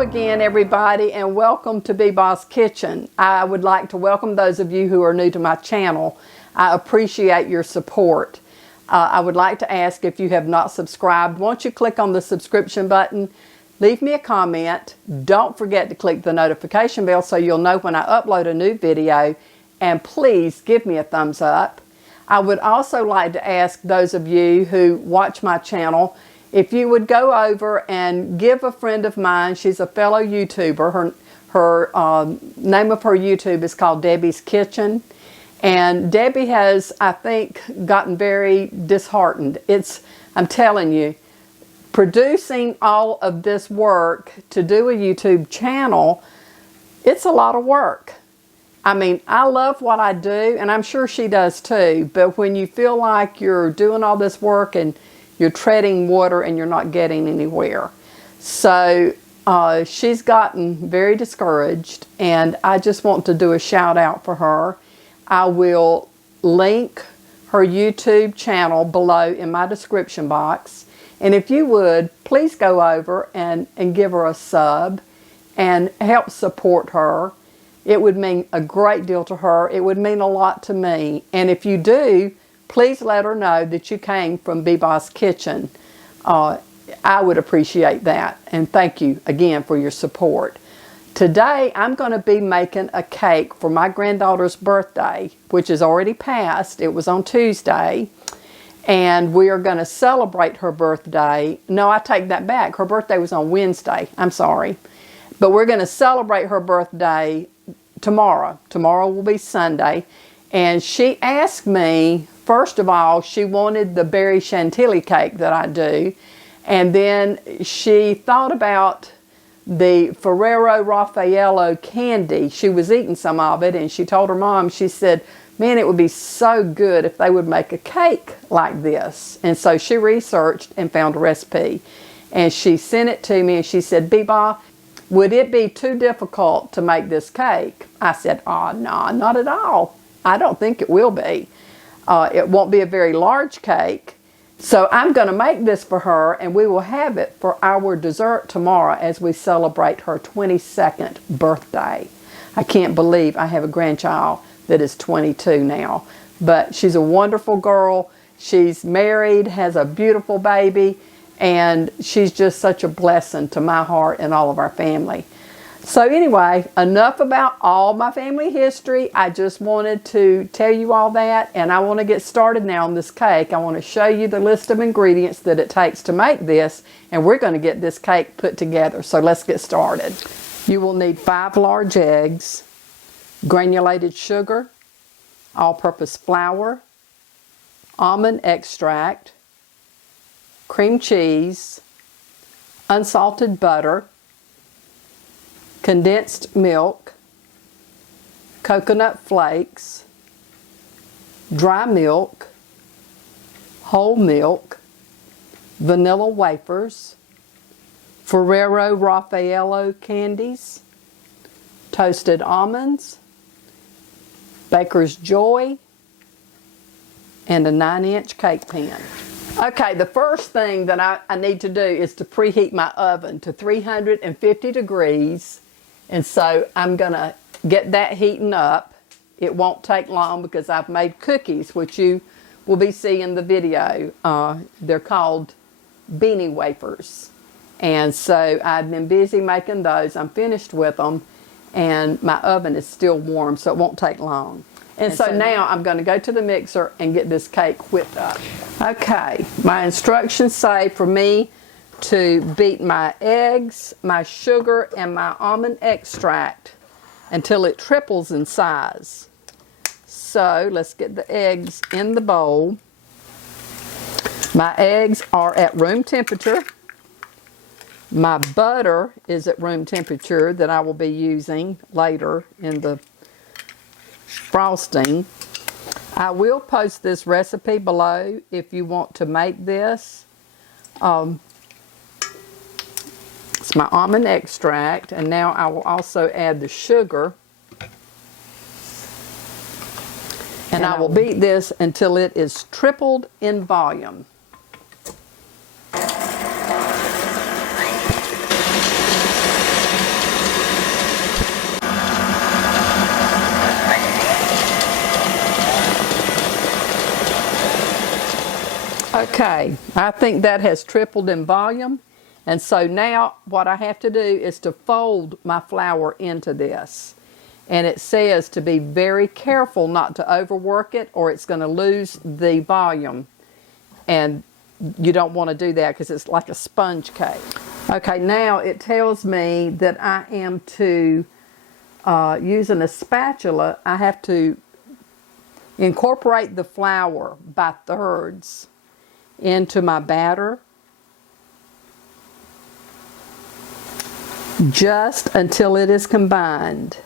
Hello again, everybody, and welcome to Beboss Kitchen. I would like to welcome those of you who are new to my channel. I appreciate your support. I would like to ask, if you have not subscribed, won't you click on the subscription button, leave me a comment. Don't forget to click the notification bell so you'll know when I upload a new video, and please give me a thumbs up. I would also like to ask those of you who watch my channel if you would go over and give a friend of mine, she's a fellow YouTuber, her name of her YouTube is called Debbie's Kitchen, and Debbie has, I think, gotten very disheartened. I'm telling you, producing all of this work to do a YouTube channel, it's a lot of work. I mean, I love what I do, and I'm sure she does too, but when you feel like you're doing all this work and you're treading water and you're not getting anywhere. So she's gotten very discouraged, and I just want to do a shout out for her. I will link her YouTube channel below in my description box. And if you would, please go over and give her a sub and help support her. It would mean a great deal to her. It would mean a lot to me. And if you do, please let her know that you came from Beboss Kitchen. I would appreciate that. And thank you again for your support. Today, I'm going to be making a cake for my granddaughter's birthday, which is already passed. It was on Tuesday. And we are going to celebrate her birthday. No, I take that back. Her birthday was on Wednesday. I'm sorry. But we're going to celebrate her birthday tomorrow. Tomorrow will be Sunday. And she asked me, first of all, she wanted the berry chantilly cake that I do. And then she thought about the Ferrero Raffaello candy. She was eating some of it, and she told her mom, she said, man, it would be so good if they would make a cake like this. And so she researched and found a recipe. And she sent it to me, and she said, Beba, would it be too difficult to make this cake? I said, oh, no, not at all. I don't think it will be. It won't be a very large cake. So I'm going to make this for her, and we will have it for our dessert tomorrow as we celebrate her 22nd birthday. I can't believe I have a grandchild that is 22 now. But she's a wonderful girl. She's married, has a beautiful baby, and she's just such a blessing to my heart and all of our family. So anyway, enough about all my family history. I just wanted to tell you all that, and I want to get started now on this cake. I want to show you the list of ingredients that it takes to make this, and we're going to get this cake put together. So let's get started. You will need 5 large eggs, granulated sugar, all-purpose flour, almond extract, cream cheese, unsalted butter, condensed milk, coconut flakes, dry milk, whole milk, vanilla wafers, Ferrero Raffaello candies, toasted almonds, baker's joy, and a 9-inch cake pan. Okay, the first thing that I need to do is to preheat my oven to 350 degrees. And so I'm going to get that heating up. It won't take long because I've made cookies, which you will be seeing in the video. They're called beanie wafers. And so I've been busy making those. I'm finished with them. And my oven is still warm, so it won't take long. And so now I'm going to go to the mixer and get this cake whipped up. Okay, my instructions say for me to beat my eggs, my sugar, and my almond extract until it triples in size. So let's get the eggs in the bowl. My eggs are at room temperature. My butter is at room temperature that I will be using later in the frosting. I will post this recipe below if you want to make this. It's my almond extract, and now I will also add the sugar. And I will beat this until it is tripled in volume. Okay, I think that has tripled in volume. And so now what I have to do is to fold my flour into this. And it says to be very careful not to overwork it or it's going to lose the volume. And you don't want to do that because it's like a sponge cake. Okay, now it tells me that I am to, using a spatula, I have to incorporate the flour by thirds into my batter just until it is combined.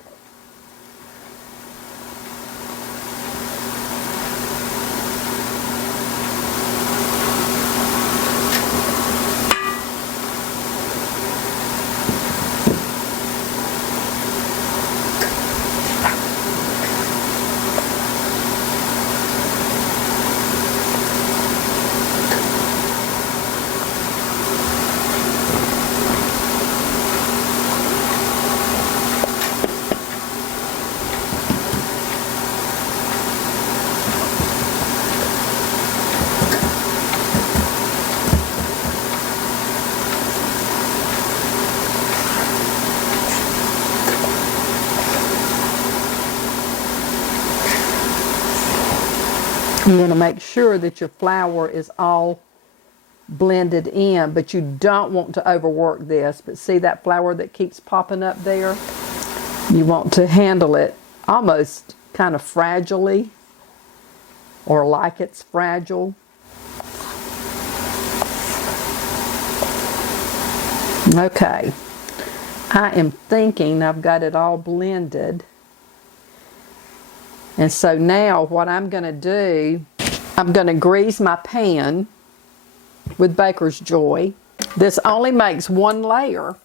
You want to make sure that your flour is all blended in, but you don't want to overwork this. But see that flour that keeps popping up there? You want to handle it almost kind of fragilely, or like it's fragile. Okay, I am thinking I've got it all blended. And so now what I'm going to do, I'm going to grease my pan with baker's joy. This only makes one layer,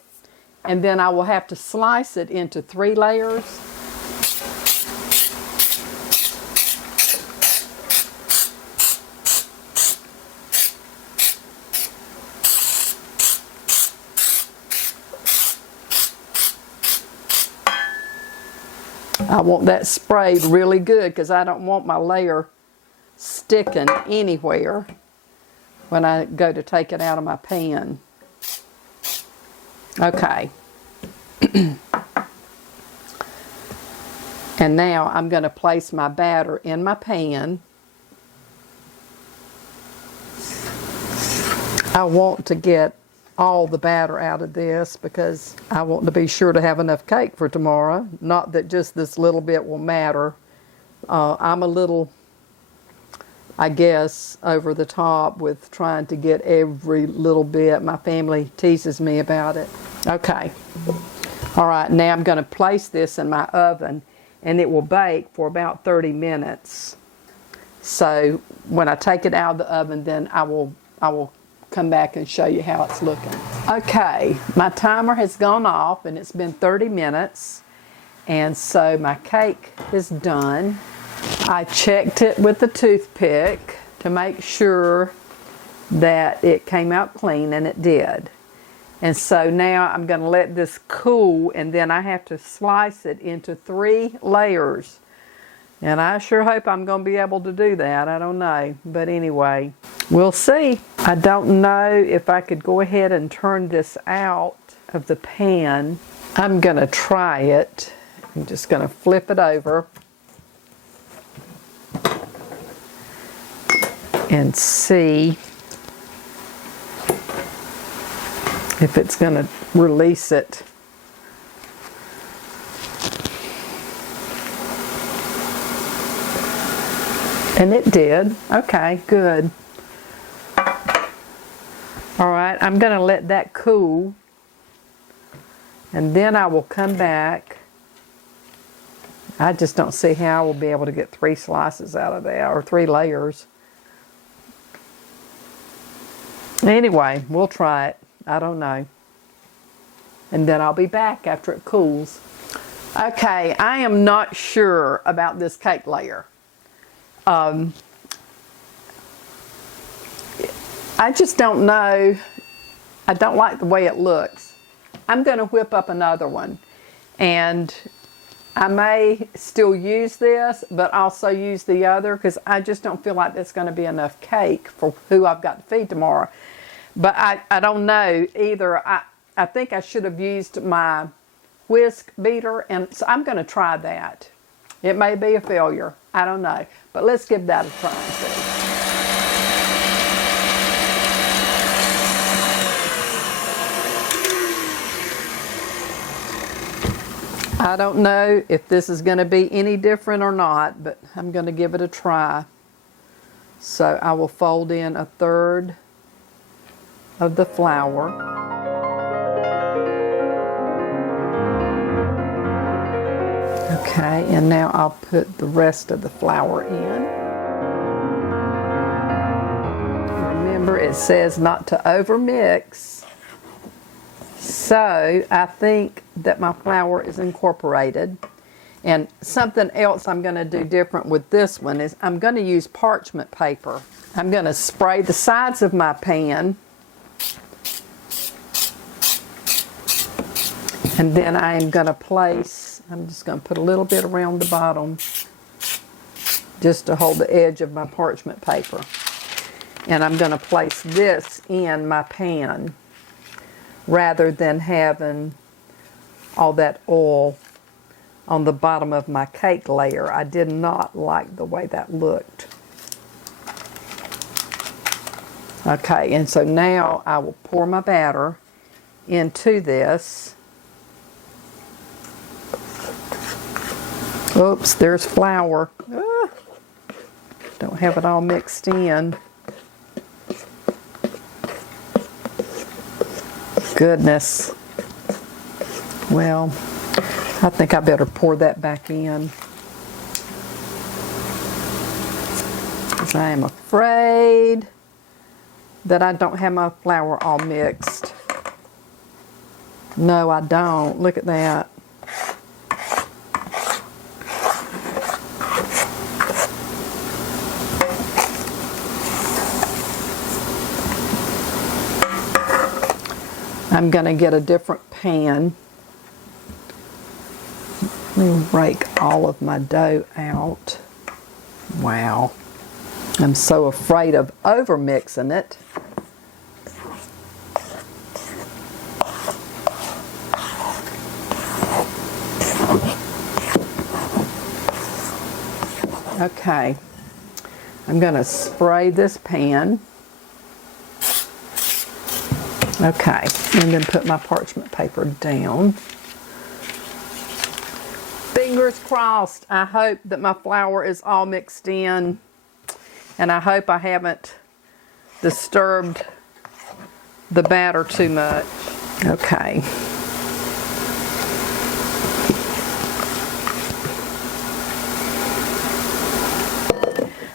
and then I will have to slice it into 3 layers. I want that sprayed really good because I don't want my layer sticking anywhere when I go to take it out of my pan. Okay. And now I'm going to place my batter in my pan. I want to get all the batter out of this because I want to be sure to have enough cake for tomorrow. Not that just this little bit will matter. I'm a little, I guess, over the top with trying to get every little bit. My family teases me about it. Okay. All right, now I'm going to place this in my oven and it will bake for about 30 minutes. So when I take it out of the oven, then I will come back and show you how it's looking. Okay, my timer has gone off and it's been 30 minutes. And so my cake is done. I checked it with the toothpick to make sure that it came out clean, and it did. And so now I'm going to let this cool, and then I have to slice it into 3 layers. And I sure hope I'm going to be able to do that. I don't know. But anyway, we'll see. I don't know if I could go ahead and turn this out of the pan. I'm going to try it. I'm just going to flip it over and see if it's going to release it. And it did. Okay, good. All right, I'm going to let that cool. And then I will come back. I just don't see how I will be able to get 3 slices out of that, or 3 layers. Anyway, we'll try it. I don't know. And then I'll be back after it cools. Okay, I am not sure about this cake layer. I just don't know. I don't like the way it looks. I'm going to whip up another one. And I may still use this, but also use the other because I just don't feel like that's going to be enough cake for who I've got to feed tomorrow. But I don't know either. I think I should have used my whisk beater, and so I'm going to try that. It may be a failure. I don't know. But let's give that a try and see. I don't know if this is going to be any different or not, but I'm going to give it a try. So I will fold in 1/3 of the flour. Okay, and now I'll put the rest of the flour in. Remember, it says not to overmix. So I think that my flour is incorporated. And something else I'm going to do different with this one is I'm going to use parchment paper. I'm going to spray the sides of my pan. And then I am going to place, I'm just going to put a little bit around the bottom just to hold the edge of my parchment paper. And I'm going to place this in my pan rather than having all that oil on the bottom of my cake layer. I did not like the way that looked. Okay, and so now I will pour my batter into this. Oops, there's flour. Don't have it all mixed in. Goodness. Well, I think I better pour that back in, because I am afraid that I don't have my flour all mixed. No, I don't. Look at that. I'm going to get a different pan. Let me rake all of my dough out. Wow. I'm so afraid of over mixing it. Okay. I'm going to spray this pan. Okay, and then put my parchment paper down. Fingers crossed. I hope that my flour is all mixed in, and I hope I haven't disturbed the batter too much. Okay.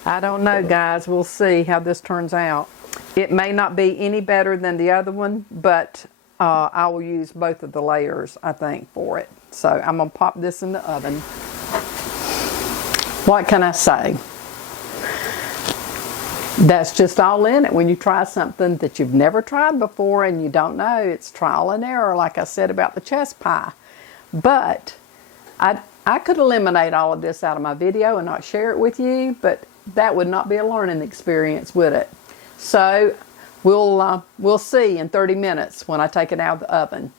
I don't know, guys. We'll see how this turns out. It may not be any better than the other one, but I will use both of the layers, I think, for it. So I'm going to pop this in the oven. What can I say? That's just all in it when you try something that you've never tried before and you don't know. It's trial and error, like I said about the chest pie. But I could eliminate all of this out of my video and not share it with you, but that would not be a learning experience, would it? So we'll see in 30 minutes when I take it out of the oven.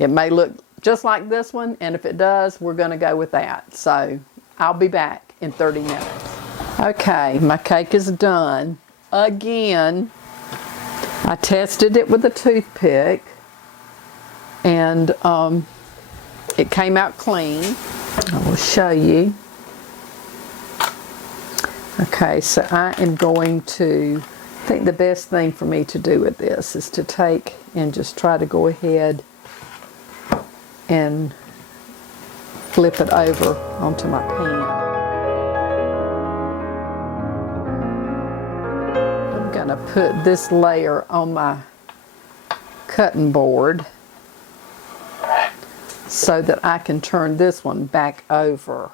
It may look just like this one, and if it does, we're going to go with that. So I'll be back in 30 minutes. Okay, my cake is done. Again, I tested it with a toothpick, and it came out clean. I will show you. Okay, so I am going to, I think the best thing for me to do with this is to take and just try to go ahead and flip it over onto my pan. I'm going to put this layer on my cutting board so that I can turn this one back over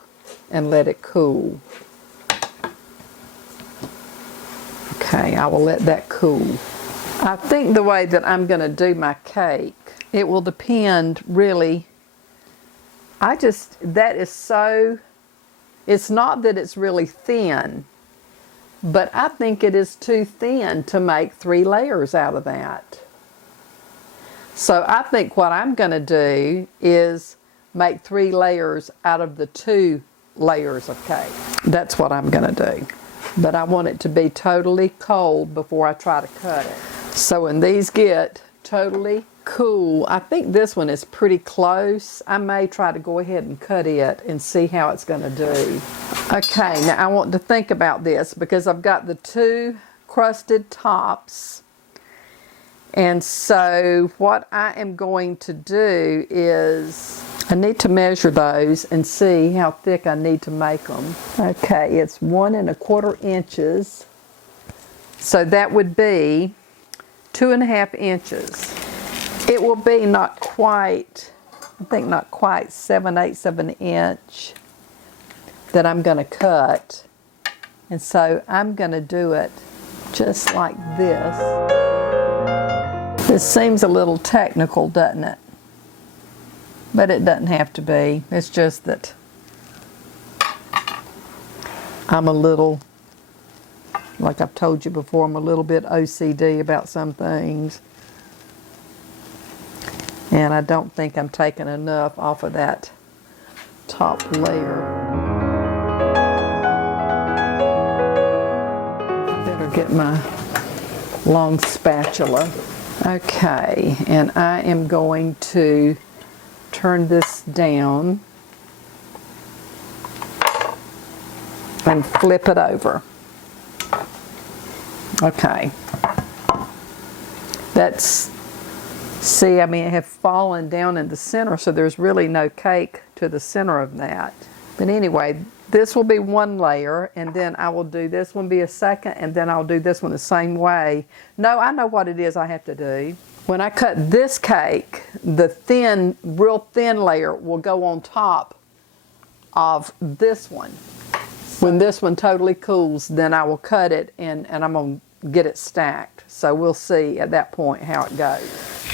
and let it cool. Okay, I will let that cool. I think the way that I'm going to do my cake, it will depend really that is so, it's not that it's really thin, but I think it is too thin to make 3 layers out of that. So I think what I'm going to do is make 3 layers out of the 2 layers of cake. That's what I'm going to do. But I want it to be totally cold before I try to cut it. So when these get totally cool, I think this one is pretty close. I may try to go ahead and cut it and see how it's going to do. Okay, now I want to think about this because I've got the 2 crusted tops. And so what I am going to do is I need to measure those and see how thick I need to make them. Okay, it's 1 1/4 inches. So that would be 2 1/2 inches. It will be not quite, I think not quite 7/8 of an inch that I'm going to cut. And so I'm going to do it just like this. This seems a little technical, doesn't it? But it doesn't have to be. It's just that I'm a little, like I've told you before, I'm a little bit OCD about some things. And I don't think I'm taking enough off of that top layer. I better get my long spatula. Okay, and I am going to turn this down and flip it over. Okay. That's, see, I mean, it have fallen down in the center, so there's really no cake to the center of that. But anyway, this will be 1 layer, and then I will do this one be a second, and then I'll do this one the same way. No, I know what it is I have to do. When I cut this cake, the thin, real thin layer will go on top of this one. When this one totally cools, then I will cut it and I'm going to get it stacked. So we'll see at that point how it goes.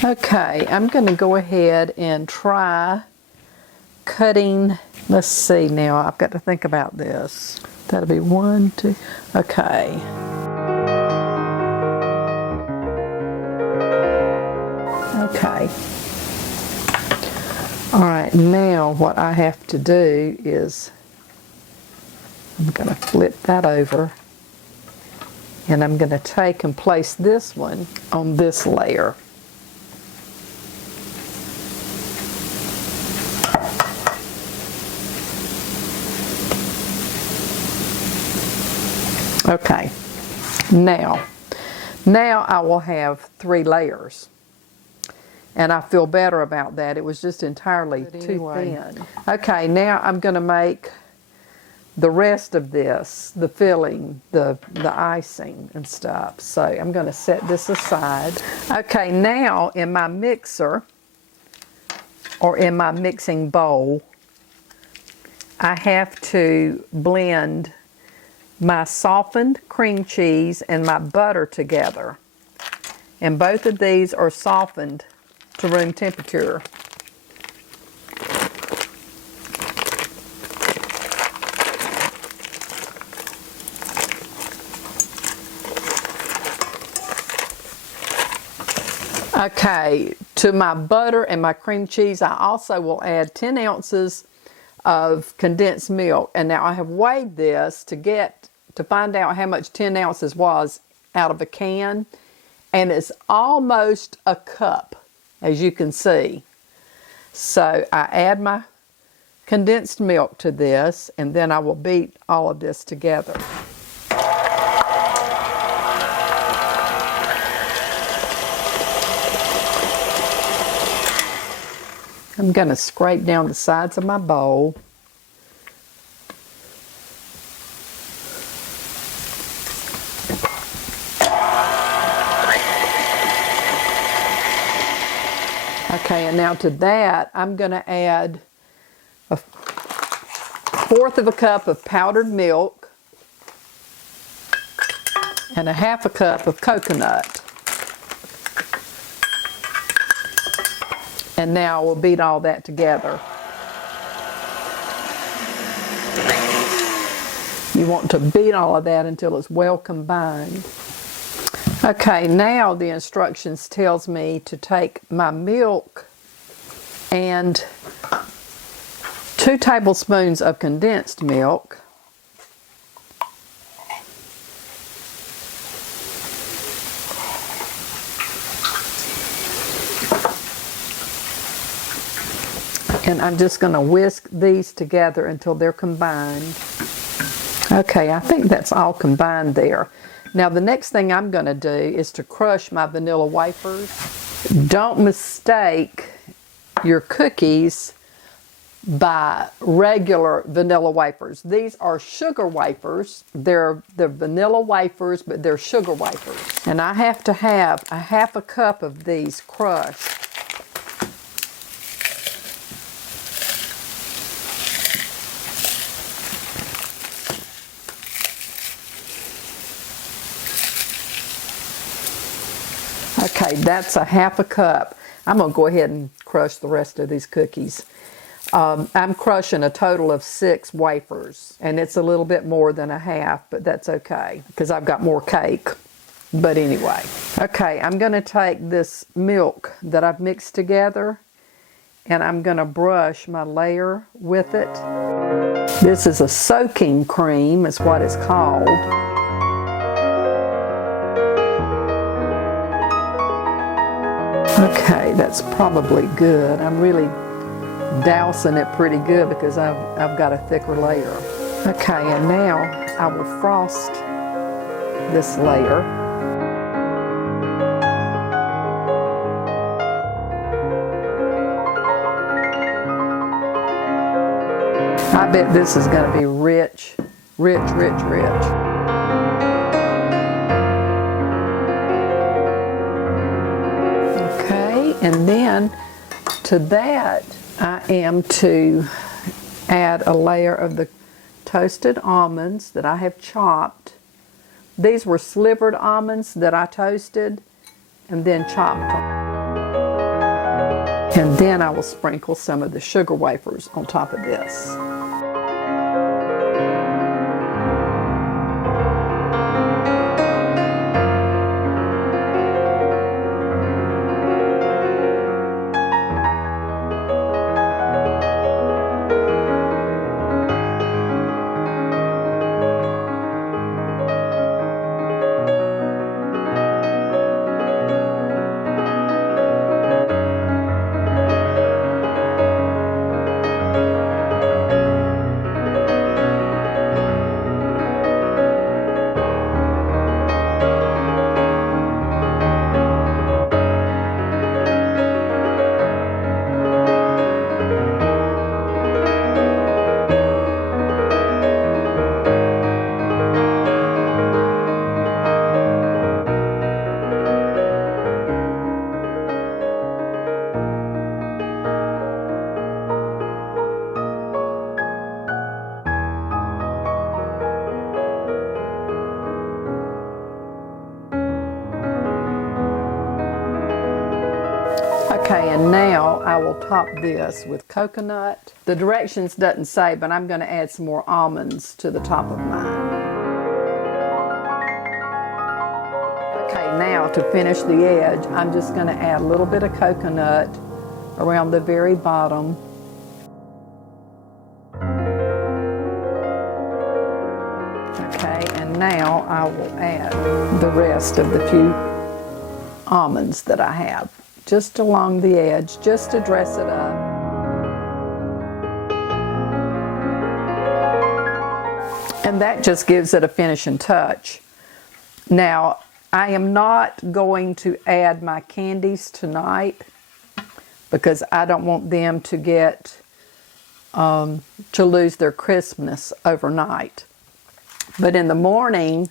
Okay, I'm going to go ahead and try cutting. Let's see now, I've got to think about this. That'll be 1, 2, okay. Okay. All right, now what I have to do is I'm going to flip that over and I'm going to take and place this one on this layer. Okay, now I will have 3 layers. And I feel better about that. It was just entirely too thin. Okay, now I'm going to make the rest of this, the filling, the icing and stuff. So I'm going to set this aside. Okay, now in my mixer, or in my mixing bowl, I have to blend my softened cream cheese and my butter together. And both of these are softened to room temperature. Okay, to my butter and my cream cheese, I also will add 10 ounces of condensed milk. And now I have weighed this to find out how much 10 ounces was out of a can. And it's almost a cup, as you can see. So I add my condensed milk to this, and then I will beat all of this together. I'm going to scrape down the sides of my bowl. Okay, and now to that, I'm going to add 1/4 cup of powdered milk and 1/2 cup of coconut. And now we'll beat all that together. You want to beat all of that until it's well combined. Okay, now the instructions tells me to take my milk and 2 tablespoons of condensed milk, and I'm just going to whisk these together until they're combined. Okay, I think that's all combined there. Now the next thing I'm going to do is to crush my vanilla wafers. Don't mistake your cookies by regular vanilla wafers. These are sugar wafers. They're vanilla wafers, but they're sugar wafers. And I have to have a half a cup of these crushed. Okay, that's a half a cup. I'm going to go ahead and crush the rest of these cookies. I'm crushing a total of 6 wafers, and it's a little bit more than a half, but that's okay because I've got more cake. But anyway, okay, I'm going to take this milk that I've mixed together, and I'm going to brush my layer with it. This is a soaking cream, is what it's called. Okay, that's probably good. I'm really dousing it pretty good because I've got a thicker layer. Okay, and now I will frost this layer. I bet this is going to be rich, rich, rich, rich. And then to that, I am to add a layer of the toasted almonds that I have chopped. These were slivered almonds that I toasted and then chopped. And then I will sprinkle some of the sugar wafers on top of this. Okay, and now I will top this with coconut. The directions doesn't say, but I'm going to add some more almonds to the top of mine. Okay, now to finish the edge, I'm just going to add a little bit of coconut around the very bottom. Okay, and now I will add the rest of the few almonds that I have, just along the edge, just to dress it up. And that just gives it a finishing touch. Now, I am not going to add my candies tonight because I don't want them to get, to lose their crispness overnight. But in the morning,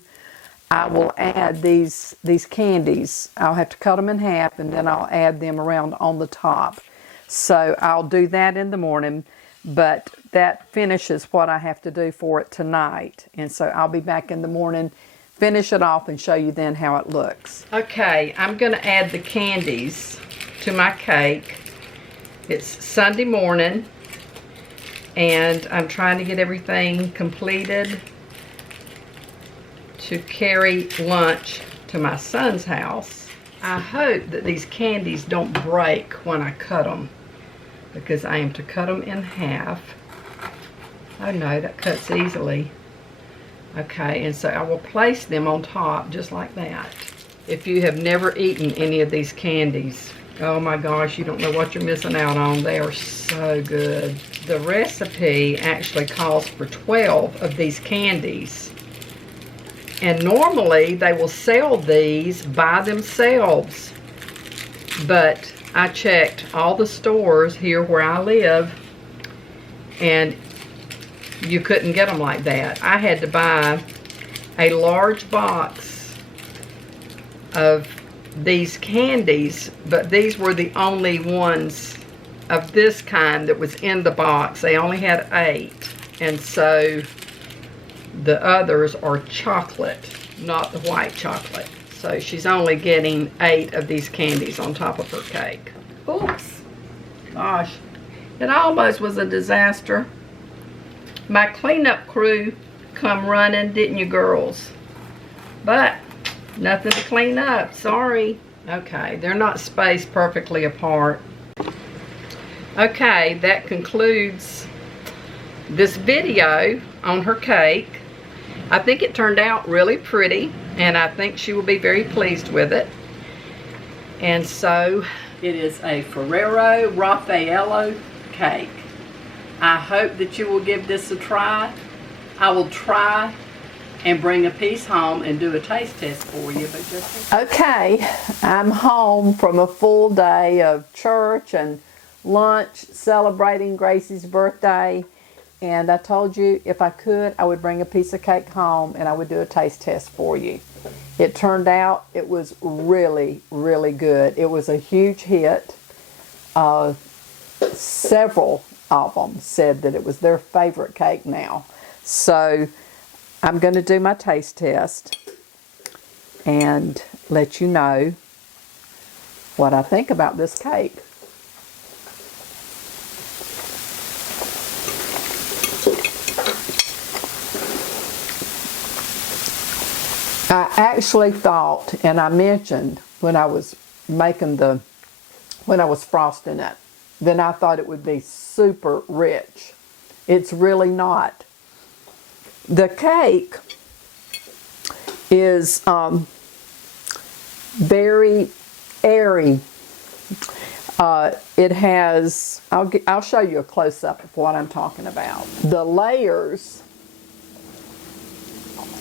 I will add these candies. I'll have to cut them in half and then I'll add them around on the top. So I'll do that in the morning, but that finishes what I have to do for it tonight. And so I'll be back in the morning, finish it off and show you then how it looks. Okay, I'm going to add the candies to my cake. It's Sunday morning and I'm trying to get everything completed. to carry lunch to my son's house. I hope that these candies don't break when I cut them, because I am to cut them in half. Oh no, that cuts easily. Okay, and so I will place them on top just like that. If you have never eaten any of these candies, oh my gosh, you don't know what you're missing out on. They are so good. The recipe actually calls for 12 of these candies. And normally they will sell these by themselves. But I checked all the stores here where I live, and you couldn't get them like that. I had to buy a large box of these candies, but these were the only ones of this kind that was in the box. They only had 8, and so the others are chocolate, not the white chocolate. So she's only getting 8 of these candies on top of her cake. Oops, gosh, it almost was a disaster. My cleanup crew come running, didn't you girls? But nothing to clean up, sorry. Okay, they're not spaced perfectly apart. Okay, that concludes this video on her cake. I think it turned out really pretty, and I think she will be very pleased with it. And so it is a Ferrero Raffaello cake. I hope that you will give this a try. I will try and bring a piece home and do a taste test for you. But just okay, I'm home from a full day of church and lunch celebrating Gracie's birthday. And I told you if I could, I would bring a piece of cake home and I would do a taste test for you. It turned out it was really, really good. It was a huge hit. Several of them said that it was their favorite cake now. So I'm going to do my taste test and let you know what I think about this cake. I actually thought, and I mentioned when I was frosting it, then I thought it would be super rich. It's really not. The cake is very airy. It has, I'll show you a close-up of what I'm talking about. The layers,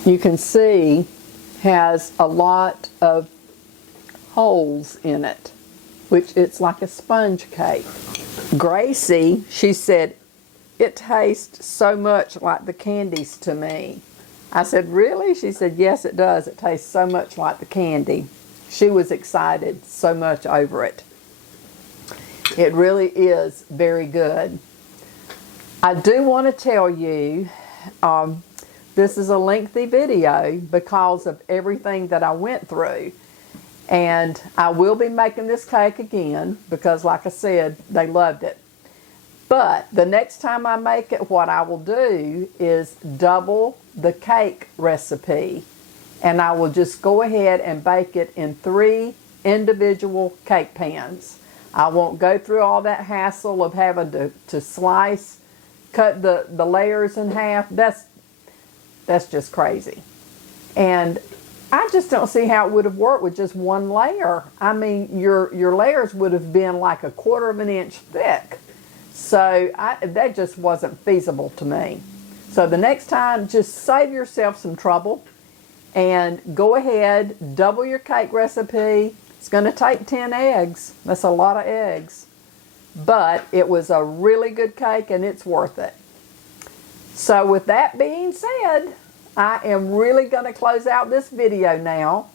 you can see, has a lot of holes in it, which it's like a sponge cake. Gracie, she said, it tastes so much like the candies to me. I said, really? She said, yes, it does. It tastes so much like the candy. She was excited so much over it. It really is very good. I do want to tell you, this is a lengthy video because of everything that I went through. And I will be making this cake again because, like I said, they loved it. But the next time I make it, what I will do is double the cake recipe. And I will just go ahead and bake it in 3 individual cake pans. I won't go through all that hassle of having to slice, cut the layers in half. That's just crazy. And I just don't see how it would have worked with just one layer. I mean, your layers would have been like 1/4 of an inch thick. So that just wasn't feasible to me. So the next time, just save yourself some trouble and go ahead, double your cake recipe. It's going to take 10 eggs. That's a lot of eggs. But it was a really good cake and it's worth it. So with that being said, I am really going to close out this video now.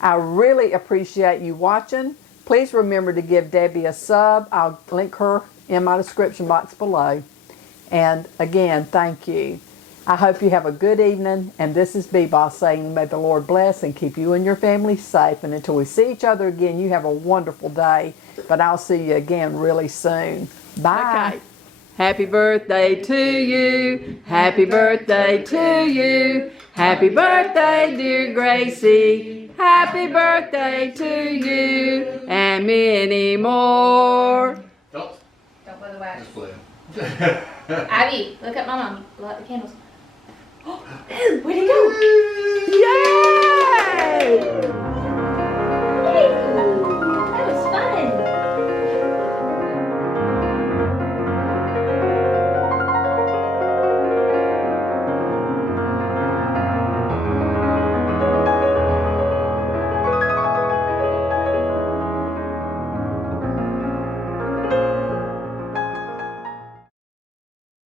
I really appreciate you watching. Please remember to give Debbie a sub. I'll link her in my description box below. And again, thank you. I hope you have a good evening. And this is B-Boss saying, may the Lord bless and keep you and your family safe. And until we see each other again, you have a wonderful day. But I'll see you again really soon. Bye. Okay. Happy birthday to you. Happy birthday to you. Happy birthday, dear Gracie. Happy birthday to you. And many more. Don't blow the wax. just play. Abby, look at Mama. Blow out the candles. Oh, way to go! Yay!